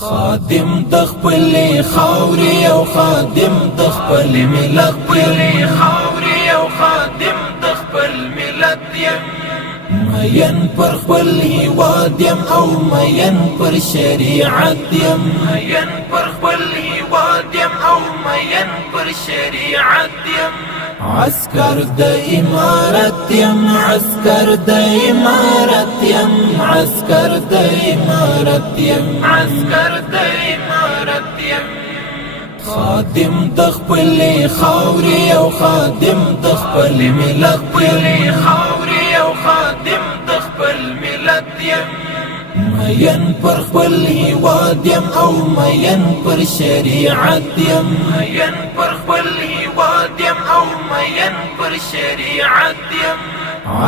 خادم د خپل خاورې او خادم د خپل ملت یم مین پر خپل هیواد یم او مین پر شریعت یم عسكر د امارت یم عسكر د امارت یم عسكر د امارت یم خادم د خپل خاورې او خادم د خپل ملت یم مین پر خپل هیواد یم او مین پر شریعت یم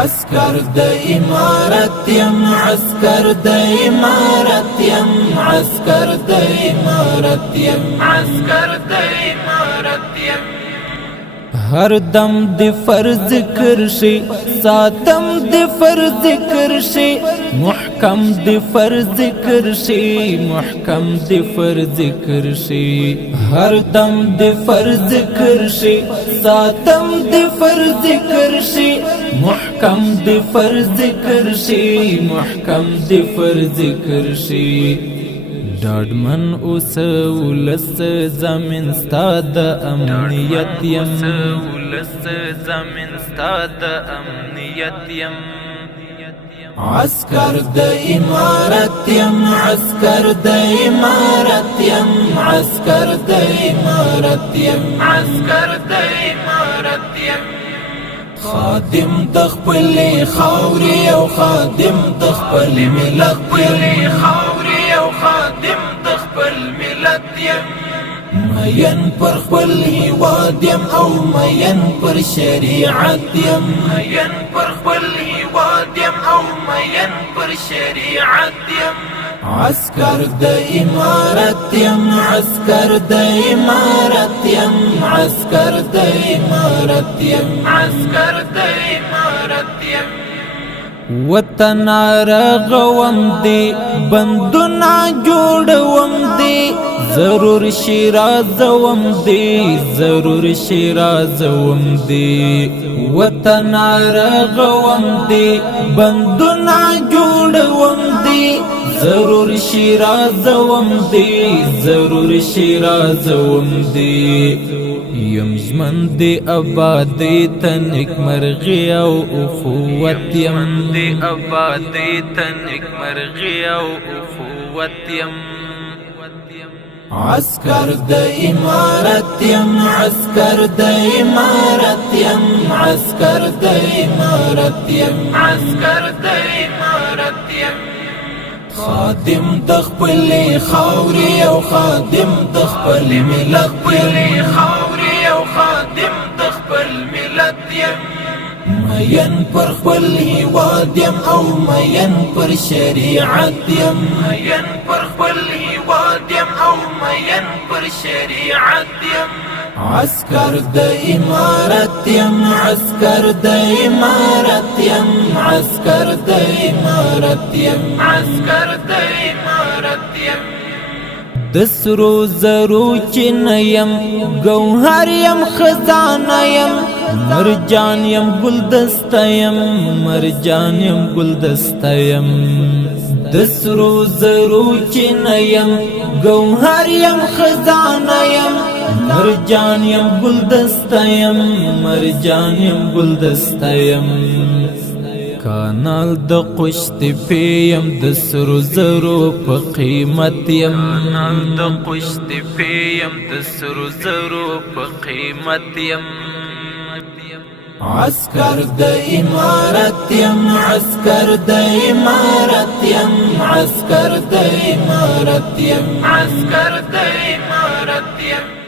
عسكر د امارت یم عسكر د امارت یم عسكر د امارت یم هر دم د فرض ذکر شي ساتم د فرض ذکر شي محکم د فرض ذکر شي هر دم د فرض ذکر شي ساتم د فرض ذکر شي محکم د فرض ذکر شي ډاډمن اوس ولس زمين ستاد امنیت یم عسكر د امارت یم عسكر د امارت یم عسكر د امارت یم خادم د خپل خاورې او خادم د خپل ملت یم مین پر خپل هیواد یم او مین پر شریعت یم عسكر د امارت یم عسكر د امارت یم عسكر د امارت یم وطن رغوم دی بندنا جوړوم دی ضرور شیرازوم دی وطن رغوم دی بندنا جوړوم دی ضرور شیرازوم دی یم ژمن دی آبادی تنک مرغی او اخوت یم عسكر د امارت یم عسكر د امارت یم عسكر د امارت یم خادم د خپل خاورې او خادم د خپل ملت یم مین پر خپل هیواد یم او مین پر شریعت یم عسكر د امارت یم عسكر د امارت یم عسكر د امارت یم د سرو زرو چنیم گوهر یم خزانه یم مرجان یم گلدسته یم د سرو زرو چنیم گوهر یم خزانه یم مرجان یم گلدسته یم کانال د قشت پیم د سرو زرو په قیمت یم عسكر د امارت یم عسكر د امارت یم عسكر د امارت یم